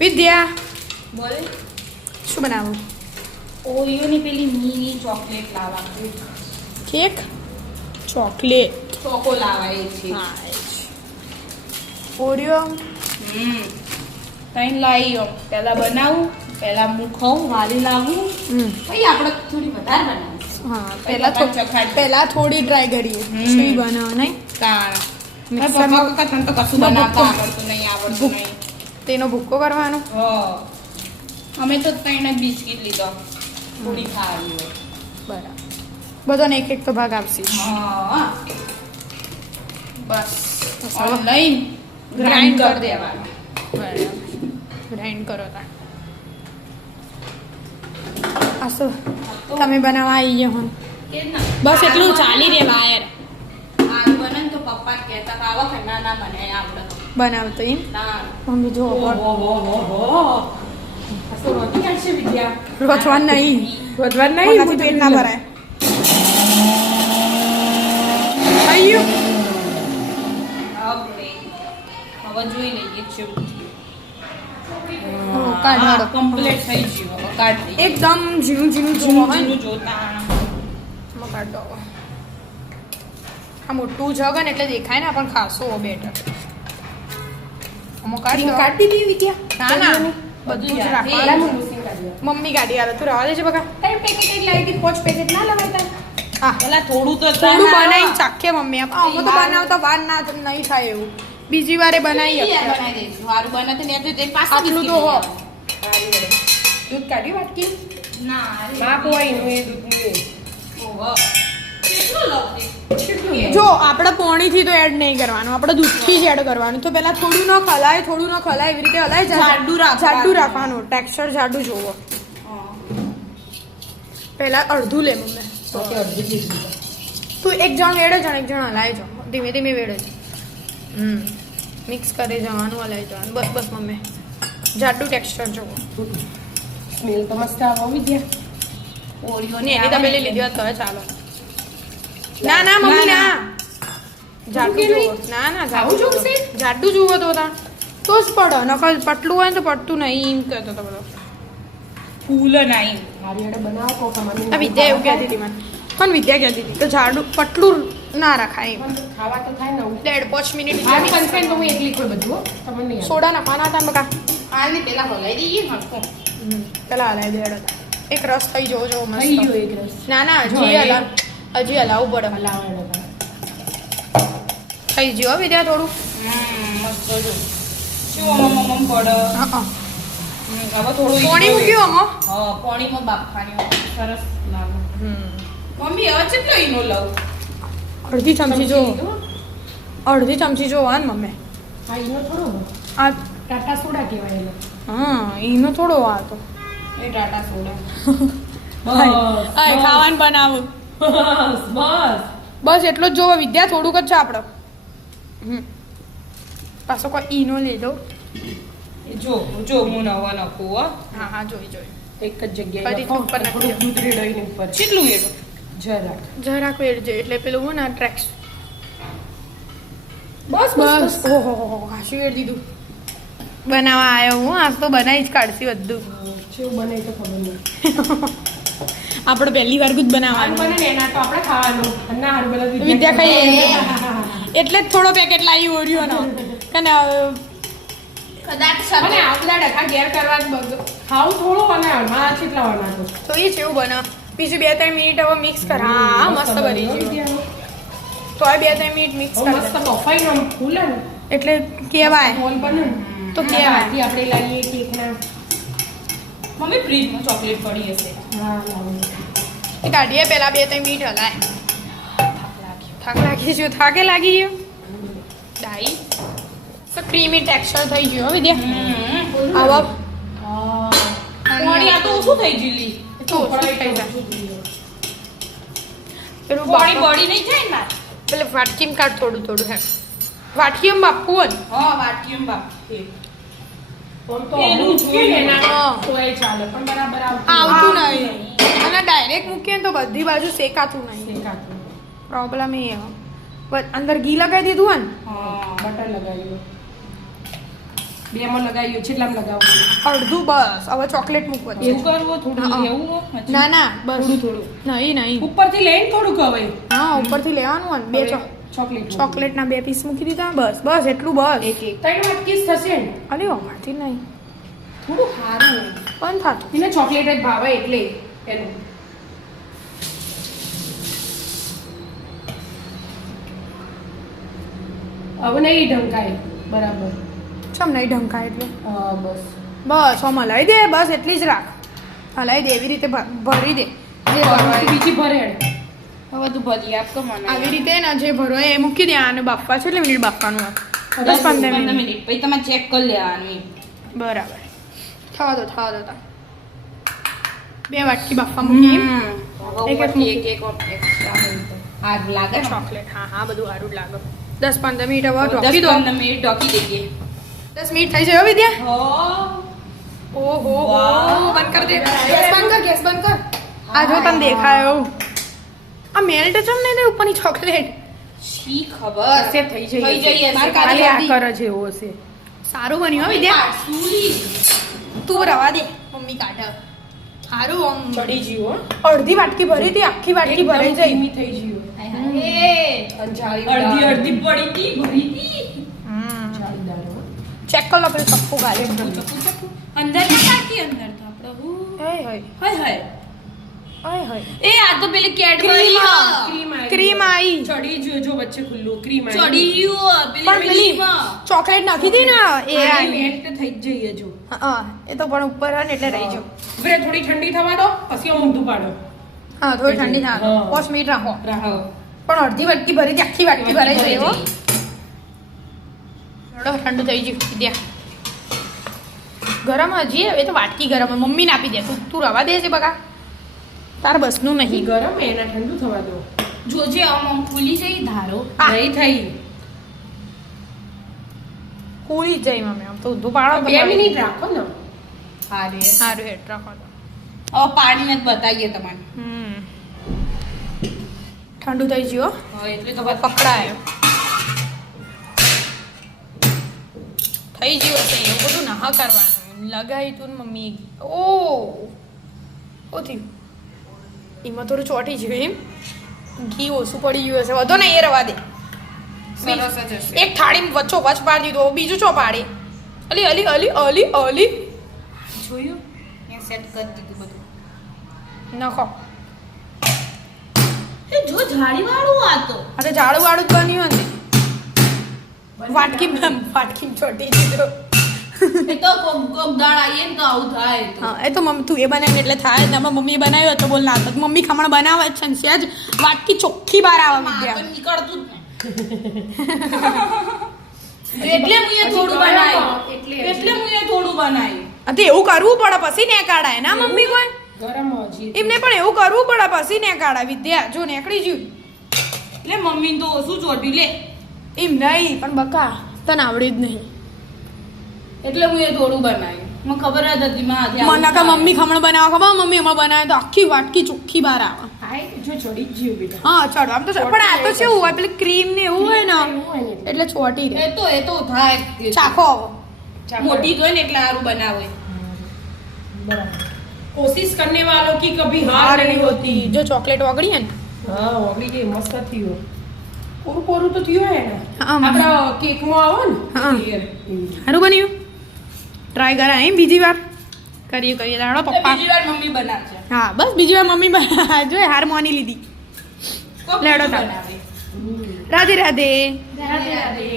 વિદ્યા બોલ. શું બનાવું? ઓરિયોની પેલી મિની ચોકલેટ લાવવા. કેક ચોકલેટ ચોકો લાવવા એ છે. હા ઓરિયો કઈ લાવી પેલા બનાવું, પેલા હું ખાઉં, વાલી લાવું, પછી આપણે થોડી વધારે બનાવીશું. હા પહેલા થોડી ટ્રાય કરીએ શું બનાવો નહીં પપ્પા કાકા તને તો કશું બનાવતા આવડતું નહીં. તેનો ભૂક્કો કરવાનો. અમે તો ત્રણ બિસ્કિટ લીધો થોડી ખાવી હોય. બરાબર બધાને એક એક તો ભાગ આપશે. બસ લઈને ગ્રાઇન્ડ કરી દેવાનું. બરાબર ગ્રાઇન્ડ કરો તા આ તો તમે બનાવવા આવી ગયા હો બસ એટલું ચાલી રે વાયર આલુ બને તો પપ્પા કહેતા આવા ખંડા ના બને આપણે બનાવતો એમ મમ્મી જો રોજવાન નહીં પેટ ના ભરાય. આયુ હવે જોઈ લઈએ કેવું કમ્પ્લીટ થઈ ગયું. હવે કાઢ દઈએ. એકદમ ઝીણું ઝીણું જોતા કાઢ દો. આ મોટું જગ ને એટલે દેખાય ને પણ ખાસો બેટર. કાઢી દીધી વિદ્યા? ના બધું જ રાખવાનું. મમ્મી કાઢી આવે તું રવા દેજે બકા. કઈ પેકેટ લાવી હતી? 5 પેકેટ ના લવાતા? હા પેલા થોડું બનાવી ચાખે મમ્મી. અમે તો બનાવતા વાર ના નહીં થાય એવું. બીજી વારે બનાવી બનાવી દઈશું. વારું બનાતે ને તો તે પાછું આટલું તો હો. દૂધ કાઢી વાટકી? ના બાપ હોય નું એ દૂધનું ઓહો કેટલું લાવતી? જો આપણે પોણીથી તો એડ નહીં કરવાનું, આપણે દૂધથી જ એડ કરવાનું. તો પહેલા થોડું ન ખલાય એવી રીતે હલાય જાડું રાખવાનું. ટેક્સચર જાડું જોવો. પહેલા અડધું લે મમ્મી. તું એક જણ વેડે જણ એક જણ હલાય જો ધીમે ધીમે વેડે છે. મિક્સ કરી જવાનું હલાય જવાનું. બસ મમ્મી જાડું ટેક્સચર જોવો. સ્મેલ તો મસ્ત આવે વિદ્યા. ઓરિયોની એની તો પેલી લીધી હોત તો ચાલો. ના મમ્મી ના જાડું જુઓ. ના જાડું જુઓ તો જ પડે. નકલ પટલું હોય ને તો પડતું નહીં એમ કહેતો તો બધો. ફૂલ નહીં મારી હાડે બનાવો કો કમાની. આ વિદ્યા એવું કહેતી હતી મને. પણ વિદ્યા કહેતી હતી તો જાડું પટલું ના રખાય એમ. ખાવા તો થાય ને 1.5 મિનિટ મારી કન્સેન્ટ તો હું એકલી કોઈ બધું હો તમને નહીં સોડા નાખવાના હતા બકા. આને પેલા હલાઈ દઈએ હરખો. પેલા હલાવી દેડો એક રસ થઈ જોવો થઈ મસ્ત. ગયો એક રસ. ના હજી હલાવવું પડે. હલાવવાનો થઈ ગયો વિદ્યા થોડું. મસ્ત જો શું મમ પડે. હવે થોડું પાણી મૂક્યું અમો. હા પાણીમાં બાફવાની સરસ લાગે. મમ્મી હવે કેટલો ઈનો લઉં? અડધી ચમચી જો આન મમ્મી. હા એનો થોડો આ ટાટા સોડા કહેવાય એનો. હા એનો થોડો આ તો એ ટાટા સોડા. ખાવાનું બનાવું. બસ એટલો જ જોવો વિદ્યા. થોડુંક જ છે આપણે. પાછો કોઈ ઈનો લઈ દઉં. જો હું નવા નાખું હો. હા જોઈ એક જ જગ્યાએ ફરીથી નાખો. ઉપર નાખી થોડું દૂધ રેડાઈને ઉપર કેટલું વેડું? જરાક વેડજે એટલે પેલું હું ના ટ્રેક્સ. બસ ઓહો હાશી વેડ દીધું. બનાવવા આવ્યો હું આજ તો બનાવી જ કાઢશી બધું. કેવું બને તો ખબર નહીં. આપણે પહેલી વાર જ આનું બનાવવાનું. બને ને એના તો આપણે ખાવાનું અને ના હારું બધા વિદ્યા ખાઈ એટલે જ થોડો પેકેટ લાવી ઓરિયોનો અને કદાચ અને આપણા ડખા ઘેર કરવા જ બધું ખાવું થોડું અને મારા કેટલા બનાતો તો એ છે એવું બને. બીજું 2-3 મિનિટ હવે મિક્સ કર. હા મસ્ત બની ગયું. તો આ 2-3 મિનિટ મિક્સ મસ્ત કર બફાઈ નો ફૂલે ને એટલે કહેવાય મોલ બને ને તો કહેવાય. આથી આપણે લાવીએ કેકના. મમ્મી ફ્રીજમાં ચોકલેટ પડી હશે. હા લાવું. એ કાઢીએ પહેલા 2-3 મિનિટ હલાય. થાકે લાગી ગયો ડાઈ. તો ક્રીમી ટેક્સચર થઈ ગયું વિદ્યા. આવા પાણી આ તો ઓછું થઈ ગયું. તો ઓછું થઈ જાય. પેલું પાણી બળી નહીં જાય ને? પેલે વાટકીમ કાઢ થોડું હે. વાટકીમ બાપવું જ. હા વાટકીમ બાપ. આમ તો પેલું મૂકીએ ને હા. ના તોય ચાલે પણ બરાબર આવતું નહીં. અને ડાયરેક્ટ મૂકીએ ને તો બધી બાજુ શેકાતું નહીં. શેકાતું. પ્રોબ્લેમ એ અંદર ઘી લગાવી દીધું ને હા બટર લગાવ્યું. બેમાં લગાવ્યો છેલ્લામાં લગાવવાનું અડધું બસ હવે ચોકલેટ મૂકવા દે એવું કરવું થોડું હા. એવું હો? હજી? ના ના બસ થોડું નહીં ઉપરથી લઈને થોડું કવાય હા ઉપરથી લેવાનું હોય ને. બે ચોકલેટ ચોકલેટના 2 પીસ મૂકી દીધા બસ એટલું બસ એક એક 3 વાટકી થશે ને અરે અમારથી નહીં થોડું સારું હોય. પણ થાતું એને ચોકલેટ જ ભાવે એટલે એનું હવે નહીં ઢંકાય બરાબર ચમ નહીં ઢંકાય એટલે હા બસ બસ આમ હલાવી દે બસ એટલી જ રાખ હલાવી દે એવી રીતે ભરી દે જે ભરવાય બીજી ભરેડ હવે તું ભરી આપ તો મને આવી રીતે ને જે ભરવાય એ મૂકી દે અને બાફવા છે એટલે મિનિટ બાફવાનું હોય 10-15 મિનિટ પછી તમારે ચેક કરી લેવાનું એમ. બરાબર થવા દો તા 2 વાટકી બાફવા મૂકી એમ? હવે એક એક ઉપરથી એક એક extra હોય તો. હાર લાગે ને? ચોકલેટ હા બધું સારું જ લાગે 10-15 મિનિટ હવે 10-15 ઢોકી દો મિનિટ ઢોકી દઈએ 10 મિનિટ થઈ જાય હો વિદ્યા હો ઓહો વાહ. બંધ કર દે ગેસ બંધ કર આ જો તને દેખાય એવું આ મેલ્ટ ચમ નહીં થાય ઉપરની ચોકલેટ શી ખબર હશે થઈ જઈએ થઈ જઈએ માર હશે. કાલે ખાલી આ આ કરે છે એવો હશે સારું બન્યું હો વિદ્યા સુરી. તું રવા દે મમ્મી કાઢે સારું આમ ચડી જીવો અડધી વાટકી ભરી હતી આખી વાટકી ભરાઈ જઈ ધીમી થઈ જીવો હાય હાય. અને જાળી અડધી દાળ. અડધી પડી હતી ભરી હતી જાળી દાળ, હો. ચેક કર લો પેલું ચપ્પુ ગાલે અંદર ના કાકી અંદર તો આપણે હું હાય હાય હાય એ આ તો પેલી કેડબરી ક્રીમ આવી. ક્રીમ આવી ચડી જ્યો જો વચ્ચે ખુલ્લું ક્રીમ આવી. ચડી ગયું પણ પેલી પેલી ક્રીમ. ચોકલેટ નાખી હતી ને એ આ આવી મેલ્ટ થઈ જ જઈએ જો હા એ તો પણ ઉપર હોય ને એટલે રહી જો હવે થોડી ઠંડી થવા દો પછી આમ ઊંધું પાડો હા થોડી ઠંડી ના હા. 5 મિનિટ રાખો રાહો પણ અડધી વાટકી ભરી હતી આખી વાટકી ભરાઈ જઈ હો થોડો ઠંડુ થઈ ગયું વિદ્યા ગરમ હજી હવે તો વાટકી ગરમ હોય. મમ્મીને આપી દે તું રવા દે છે બકા તાર બસનું નહીં ગરમ એના ઠંડુ થવા દો જોજે આમ ફૂલી જઈ ધારો આ. નહીં થઈ કુળી જ જાય મમ્મી આમ તો ઊંધું પાડો તો 2 મિનિટ રાખો ને હારે સારું હેઠ રાખો તો હવે પાડીને જ બતાવીએ તમારે ઠંડુ થઈ ગયું હો. હવે એટલે તો હવે પકડાયો થઈ ગયું હશે એવું બધું ના કરવાનું લગાવી તું ને મમ્મી ઓ થયું એમાં થોડું ચોટી ગયું એમ ઘી ઓછું પડી ગયું હશે વધો ને એ રવા દે સરસ જ હશે એક થાળીમાં વચ્ચો વચ પાડી દીધો બીજું ચો પાડી અલી અલી અલી અલી અલી જોયું મેં સેટ કરી દીધું બધું નખો એ જો જાળી વાળું આ તો આ તો ઝાડુ વાળું જ બન્યું ને વાટકી ચોટી દીધો એ તો કોક કોક દાળ આવીએ ને તો આવું થાય તો હા એ તો મમ્મી તું એ બનાવ્યું એટલે થાય જ ને આમાં મમ્મીએ બનાવ્યું હતું બોલ ના તો મમ્મી ખમણ બનાવે જ છે ને સહેજ વાટકી ચોખ્ખી બહાર આવે માં તો વિદ્યા નીકળતું જ નહીં એટલે હું એ થોડું બનાવ્યું એટલે હું એ થોડું બનાવ્યું આ તો એવું કરવું પડે પછી ને કાઢાય ના મમ્મી કોઈ ગરમ હજી એમને પણ એવું કરવું પડે પછી ને કાઢા વિદ્યા જો નીકળી ગયું એટલે મમ્મી તો ઓછું ચોટ્યું લે એમ નહીં પણ બકા તને આવડે જ નહીં એટલે હું એ થોડું બનાવ્યું મને ખબર જ હતી માં હાથે આવું મને કા થાય. મમ્મી ખમણ બનાવવા ખબર મમ્મી એમાં બનાવે તો આખી વાટકી ચોખ્ખી બહાર આવે હાય જો ચડી જ જ્યો બેટા હા ચડો આમ તો પણ આ તો કેવું હોય પેલી ક્રીમ ને એવું હોય ને એવું હોય ને એટલે ચોટી રહે એ તો થાય ચાખો આવો મોટી તો હોય ને એટલે સારું બનાવે बराबर कोशिश करने वालों की कभी हार હાર नहीं નહીં होती હોતી જો ચોકલેટ ઓગળી હે ને हाँ ओगળી ગઈ મસ્ત થયું કોરું કોરું તો થયું હે ને હા. આપણા કેક માં આવો ને હા. clear. સારું બન્યું ટ્રાય કરાય એમ બીજી વાર કરીએ દાડો એટલે પપ્પા બીજી વાર મમ્મી બનાવશે હા બસ બીજી વાર મમ્મી જો હાર મોની લીધી કોક લેડો બીજું તાર. બનાવે રાધે રાધે રાધે રાધે